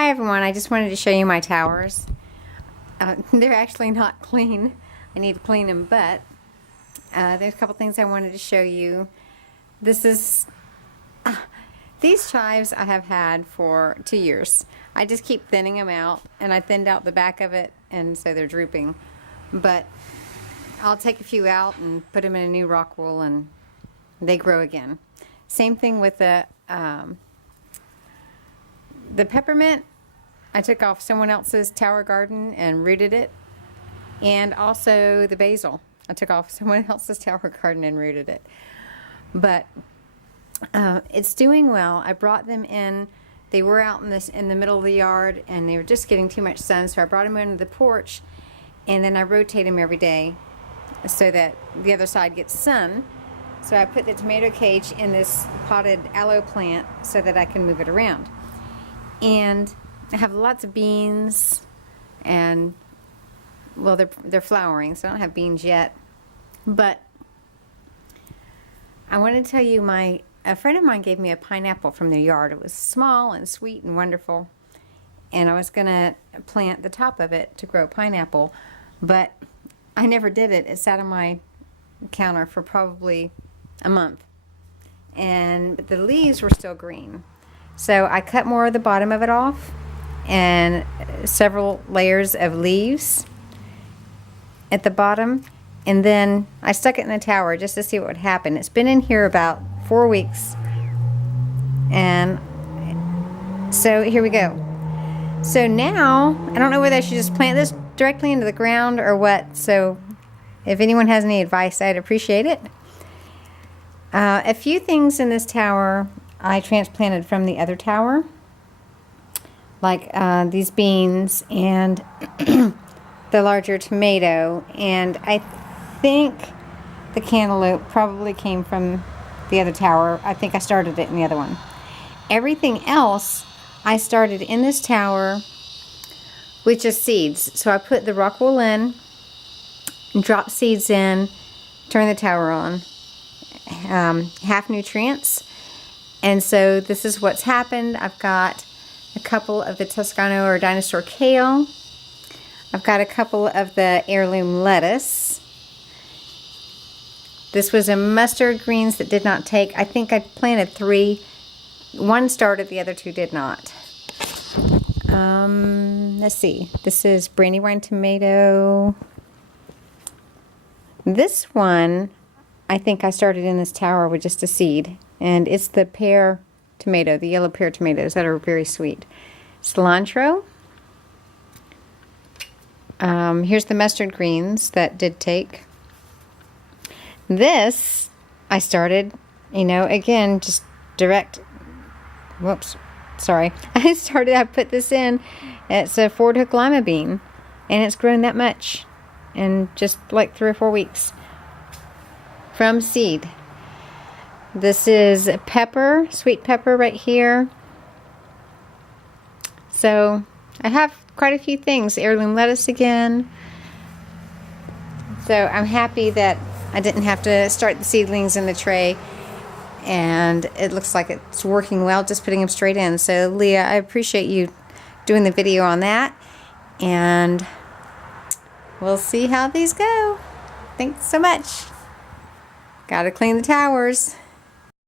Hi everyone, I just wanted to show you my towers. They're actually not clean. I need to clean them, but there's a couple things I wanted to show you. This is these chives I have had for 2 years. I just keep thinning them out, and I thinned out the back of it, and so they're drooping. But I'll take a few out and put them in a new rock wool, and they grow again. Same thing with the peppermint. I took off someone else's tower garden and rooted it. And also the basil. I took off someone else's tower garden and rooted it. But it's doing well. I brought them in. They were out in the middle of the yard, and they were just getting too much sun. So I brought them into the porch, and then I rotate them every day so that the other side gets sun. So I put the tomato cage in this potted aloe plant so that I can move it around. And I have lots of beans, and well, they're flowering, so I don't have beans yet. But I want to tell you, a friend of mine gave me a pineapple from their yard. It was small and sweet and wonderful, and I was going to plant the top of it to grow pineapple, but I never did it. It sat on my counter for probably a month, and the leaves were still green. So I cut more of the bottom of it off and several layers of leaves at the bottom, and then I stuck it in the tower just to see what would happen. It's been in here about 4 weeks, and so here we go. So now I don't know whether I should just plant this directly into the ground or what, so if anyone has any advice, I'd appreciate it. A few things in this tower I transplanted from the other tower, like these beans and the larger tomato, and I think the cantaloupe probably came from the other tower. I think I started it in the other one. Everything else I started in this tower with just seeds. So I put the rock wool in, drop seeds in, turn the tower on, half nutrients. And so this is what's happened. I've got a couple of the Toscano or dinosaur kale. I've got a couple of the heirloom lettuce. This was a mustard greens that did not take. I think I planted 3. One started, the other 2 did not. Let's see. This is brandywine tomato. This one, I think I started in this tower with just a seed. And it's the pear tomato, the yellow pear tomatoes that are very sweet. Cilantro. Here's the mustard greens that did take. This, I started, again, just direct. Whoops, sorry. I put this in. It's a Ford Hook lima bean, and it's grown that much in just like 3 or 4 weeks from seed. This is pepper, sweet pepper right here. So I have quite a few things. Heirloom lettuce again. So I'm happy that I didn't have to start the seedlings in the tray. And it looks like it's working well, just putting them straight in. So Leah, I appreciate you doing the video on that. And we'll see how these go. Thanks so much. Gotta clean the towers.